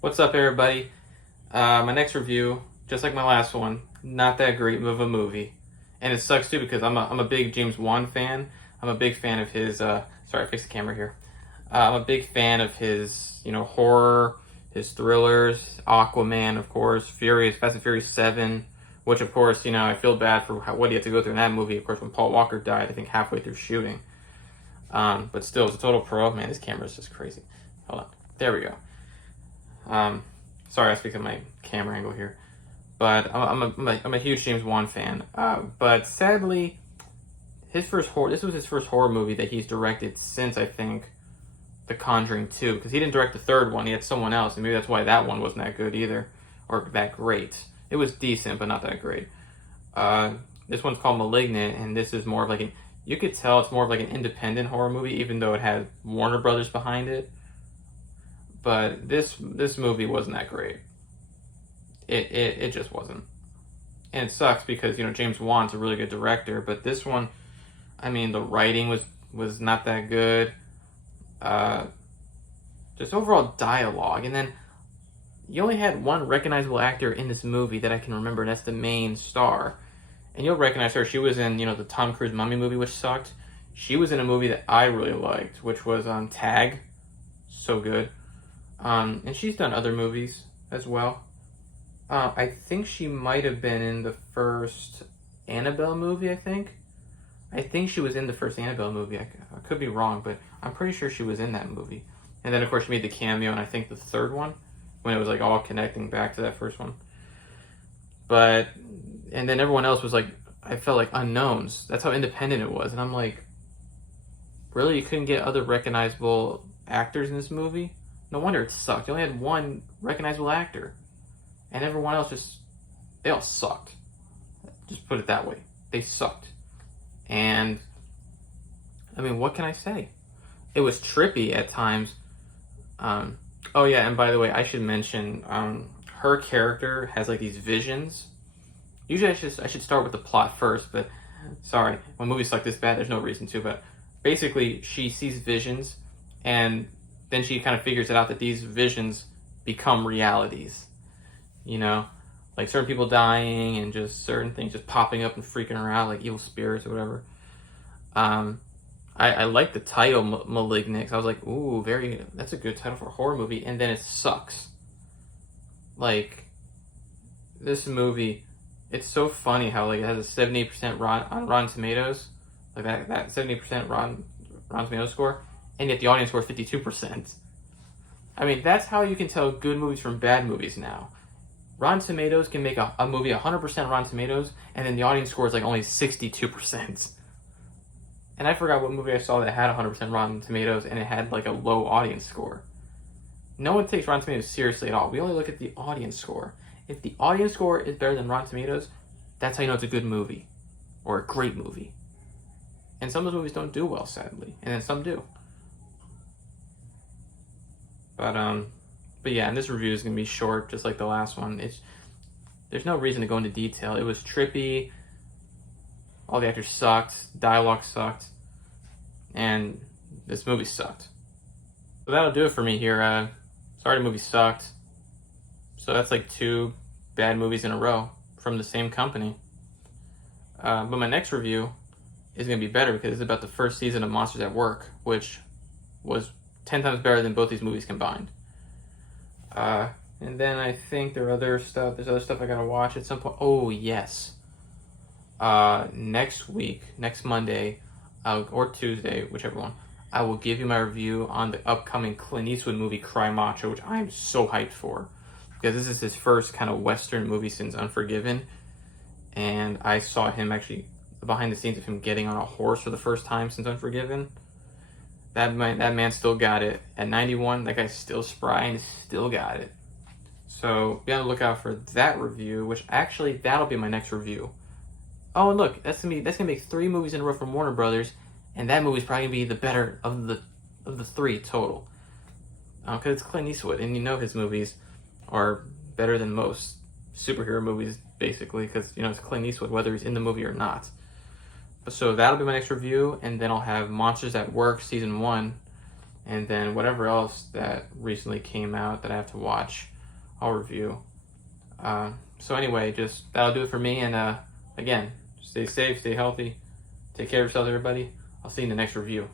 What's up, everybody? My next review, just like my last one, not that great of a movie, and it sucks too because I'm a big James Wan fan. I'm a big fan of his. Sorry, I fixed the camera here. I'm a big fan of his, horror, his thrillers, Aquaman, of course, Fast and Furious 7, which of course, I feel bad for what he had to go through in that movie. Of course, when Paul Walker died, I think halfway through shooting. But still, it's a total pro. Man, this camera is just crazy. Hold on, there we go. Sorry, I speak of my camera angle here, but I'm a huge James Wan fan. But sadly, this was his first horror movie that he's directed since I think The Conjuring 2, because he didn't direct the third one. He had someone else, and maybe that's why that one wasn't that good either, or that great. It was decent, but not that great. This one's called Malignant, and this is more of you could tell it's more of like an independent horror movie, even though it had Warner Brothers behind it. But this movie wasn't that great. It just wasn't, and it sucks because James Wan's a really good director, but this one, I mean, the writing was not that good. Just overall dialogue, and then you only had one recognizable actor in this movie that I can remember, and that's the main star. And you'll recognize her. She was in the Tom Cruise Mummy movie, which sucked. She was in a movie that I really liked, which was Tag. So good. And she's done other movies as well. I think she might have been in the first Annabelle movie, I think. I think she was in the first Annabelle movie. I could be wrong, but I'm pretty sure she was in that movie. And then, of course, she made the cameo in, I think, the third one, when it was, all connecting back to that first one. And then everyone else was, I felt like unknowns. That's how independent it was. And I'm like, really? You couldn't get other recognizable actors in this movie? No wonder it sucked. You only had one recognizable actor. And everyone else they all sucked. Just put it that way. They sucked. And, I mean, what can I say? It was trippy at times. Oh yeah, and by the way, I should mention, her character has these visions. Usually I should start with the plot first, but sorry, when movies suck this bad, there's no reason to, but basically she sees visions, and then she kind of figures it out that these visions become realities. Like certain people dying and just certain things just popping up and freaking her out, like evil spirits or whatever. I like the title Malignant, because I was like, ooh, that's a good title for a horror movie, and then it sucks. This movie, it's so funny how it has a 78% on Rotten Tomatoes, that 70% Rotten Tomatoes score, and yet the audience score is 52%. I mean, that's how you can tell good movies from bad movies now. Rotten Tomatoes can make a movie 100% Rotten Tomatoes, and then the audience score is only 62%. And I forgot what movie I saw that had 100% Rotten Tomatoes, and it had a low audience score. No one takes Rotten Tomatoes seriously at all. We only look at the audience score. If the audience score is better than Rotten Tomatoes, that's how you know it's a good movie, or a great movie. And some of those movies don't do well, sadly, and then some do. But yeah, and this review is gonna be short, just like the last one. There's no reason to go into detail. It was trippy. All the actors sucked. Dialogue sucked. And this movie sucked. So that'll do it for me here. Sorry, the movie sucked. So that's 2 bad movies in a row from the same company. But my next review is going to be better because it's about the first season of Monsters at Work, which was 10 times better than both these movies combined. And then I think there's other stuff I gotta watch at some point. Oh, yes. Next week, next Monday, or Tuesday, whichever one, I will give you my review on the upcoming Clint Eastwood movie, Cry Macho, which I am so hyped for. Because this is his first kind of Western movie since Unforgiven. And I saw him actually, behind the scenes of him getting on a horse for the first time since Unforgiven. That man still got it. At 91, that guy's still spry and still got it. So be on the lookout for that review, which actually, that'll be my next review. Oh, and look, that's gonna make 3 movies in a row from Warner Brothers, and that movie's probably gonna be the better of the 3 total. Because it's Clint Eastwood, and his movies are better than most superhero movies, basically, because it's Clint Eastwood, whether he's in the movie or not. So that'll be my next review, and then I'll have Monsters at Work Season 1, and then whatever else that recently came out that I have to watch, I'll review. So anyway, just that'll do it for me. And again, stay safe, stay healthy, take care of yourselves, everybody. I'll see you in the next review.